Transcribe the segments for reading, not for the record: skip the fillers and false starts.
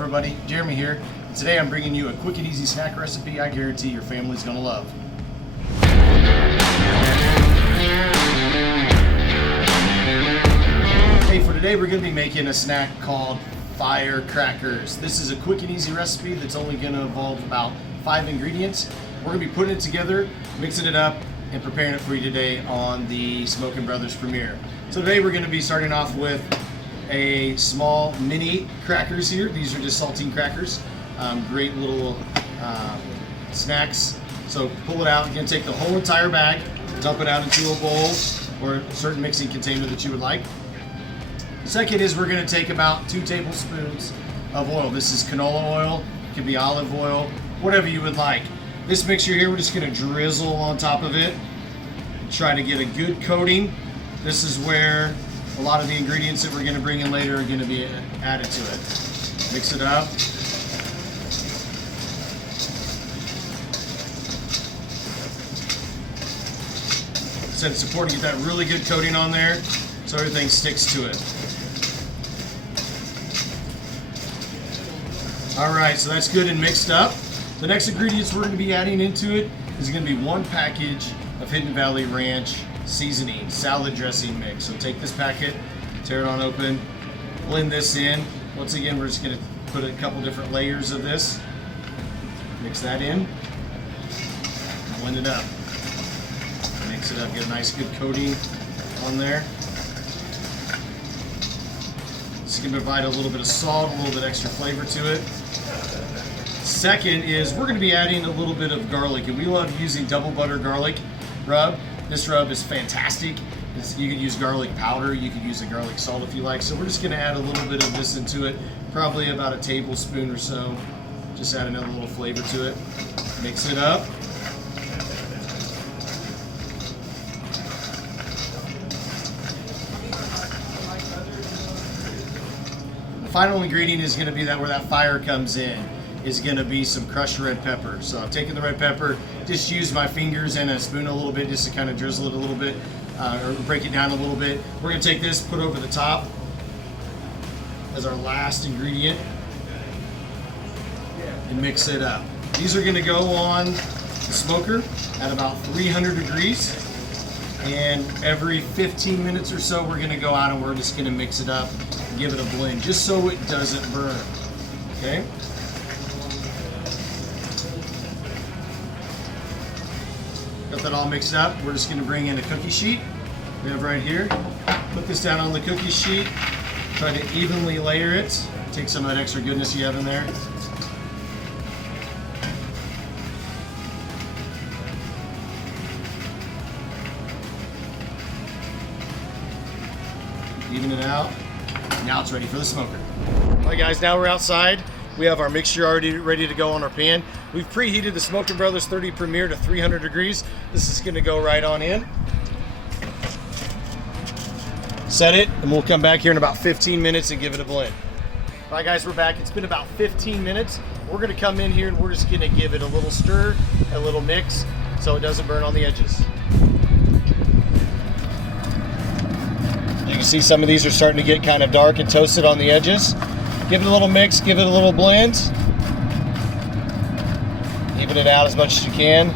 everybody, Jeremy here. Today I'm bringing you a quick and easy snack recipe I guarantee your family's gonna love. Hey, for today we're gonna be making a snack called firecrackers. This is a quick and easy recipe that's only gonna involve about 5 ingredients. We're gonna be putting it together, mixing it up, and preparing it for you today on the Smokin' Brothers premiere. So today we're gonna be starting off with a small mini crackers here. These are just saltine crackers. Great little snacks. So pull it out. You're gonna take the whole entire bag, dump it out into a bowl or a certain mixing container that you would like. Second is we're gonna take about 2 tablespoons of oil. This is canola oil, it could be olive oil, whatever you would like. This mixture here, we're just gonna drizzle on top of it. Try to get a good coating. This is where a lot of the ingredients that we're going to bring in later are going to be added to it. Mix it up. So it's important to get that really good coating on there so everything sticks to it. Alright, so that's good and mixed up. The next ingredients we're going to be adding into it is going to be 1 package of Hidden Valley Ranch seasoning salad dressing mix. So take this packet, tear it on open, blend this in. Once again, we're just going to put a couple different layers of this. Mix that in, blend it up. Mix it up, get a nice good coating on there. This is going to provide a little bit of salt, a little bit extra flavor to it. Second is we're going to be adding a little bit of garlic, and we love using double butter garlic rub. This rub is fantastic. You could use garlic powder, you could use a garlic salt if you like. So we're just gonna add a little bit of this into it, probably about a tablespoon or so. Just add another little flavor to it. Mix it up. The final ingredient is gonna be that where that fire comes in. Is going to be some crushed red pepper. So I've taken the red pepper, just use my fingers and a spoon a little bit just to kind of drizzle it a little bit or break it down a little bit. We're going to take this, put over the top as our last ingredient and mix it up. These are going to go on the smoker at about 300 degrees, and every 15 minutes or so we're going to go out and we're just going to mix it up and give it a blend just so it doesn't burn. Okay? Got that all mixed up. We're just going to bring in a cookie sheet we have right here. Put this down on the cookie sheet. Try to evenly layer it. Take some of that extra goodness you have in there. Even it out. Now it's ready for the smoker. All right, guys, now we're outside. We have our mixture already ready to go on our pan. We've preheated the Smokin' Brothers 30 Premier to 300 degrees. This is gonna go right on in. Set it, and we'll come back here in about 15 minutes and give it a blend. All right, guys, we're back. It's been about 15 minutes. We're gonna come in here and we're just gonna give it a little stir, a little mix, so it doesn't burn on the edges. You can see some of these are starting to get kind of dark and toasted on the edges. Give it a little mix, give it a little blend. Even it out as much as you can.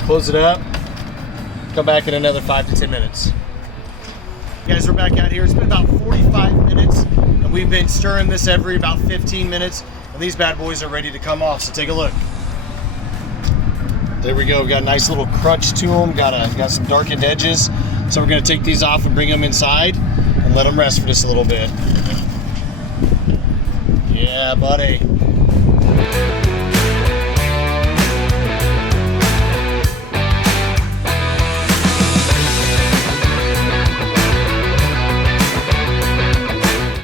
Close it up. Come back in another 5 to 10 minutes. Guys, we're back out here. It's been about 45 minutes, and we've been stirring this every about 15 minutes, and these bad boys are ready to come off, so take a look. There we go. We've got a nice little crunch to them, got some darkened edges. So we're gonna take these off and bring them inside and let them rest for just a little bit. Yeah, buddy.